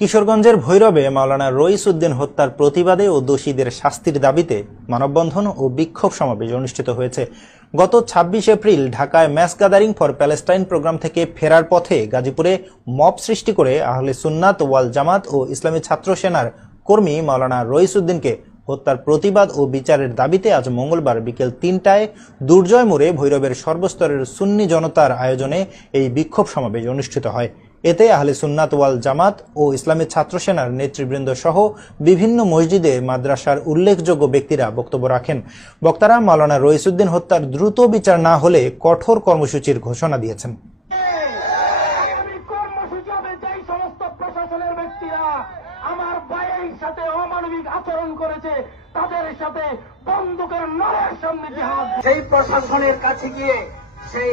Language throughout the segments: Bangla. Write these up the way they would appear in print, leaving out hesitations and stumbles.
কিশোরগঞ্জের ভৈরবে মাওলানা রইস উদ্দিন হত্যার প্রতিবাদে ও দোষীদের শাস্তির দাবিতে মানববন্ধন ও বিক্ষোভ সমাবেশ অনুষ্ঠিত হয়েছে। গত ২৬ এপ্রিল ঢাকায় mass gathering for Palestine program থেকে ফেরার পথে গাজীপুরে মব সৃষ্টি করে আহলে সুন্নাত ওয়াল জামাত ও ইসলামী ছাত্র সেনার কর্মী মাওলানা রইস উদ্দিনকে হত্যার প্রতিবাদ ও বিচারের দাবিতে আজ মঙ্গলবার বিকেল ৩টায় দুর্জয় মোড়ে ভৈরবের সর্বস্তরের সুন্নি জনতার আয়োজনে এই বিক্ষোভ সমাবেশ অনুষ্ঠিত হয়। এতে আহলে সুন্নাত ওয়াল জামাত ও ইসলামী ছাত্র সেনার নেতৃবৃন্দ সহ বিভিন্ন মসজিদে মাদ্রাসার উল্লেখযোগ্য ব্যক্তিরা বক্তব্য রাখেন। বক্তারা মাওলানা রইস উদ্দিন হত্যার দ্রুত বিচার না হলে কঠোর কর্মসূচির ঘোষণা দিয়েছেন। আমার ভাইয়ের সাথে অমানবিক আচরণ করেছে, তাদের সাথে বন্দুকের নলের সামনে জিহাদ। সেই প্রশাসনের কাছে গিয়ে সে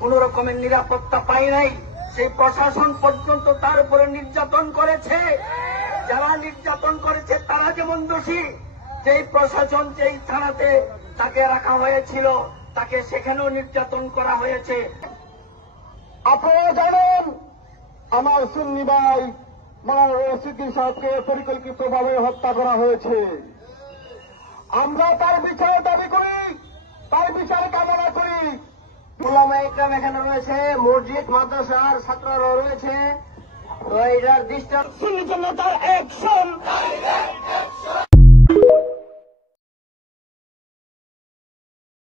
কোন রকমের নিরাপত্তা পায় নাই। সেই প্রশাসন পর্যন্ত তার উপরে নির্যাতন করেছে। যারা নির্যাতন করেছে তারা যেমন দোষী, যেই প্রশাসন যেই থানাতে তাকে রাখা হয়েছিল তাকে সেখানেও নির্যাতন করা হয়েছে। আপনারা জানেন আমার সুন্নি ভাই মাওলানা রইস উদ্দিন সাহেবকে পরিকল্পিতভাবে হত্যা করা হয়েছে। আমরা তার বিচার দাবি করি, তার বিচার কামনা করি। উলামা ইকরাম এখানে রয়েছে, মসজিদ মাদ্রাসার ছাত্ররা রয়েছে। তো এটার দৃষ্টান্ত সুন্নি জনতার অ্যাকশন।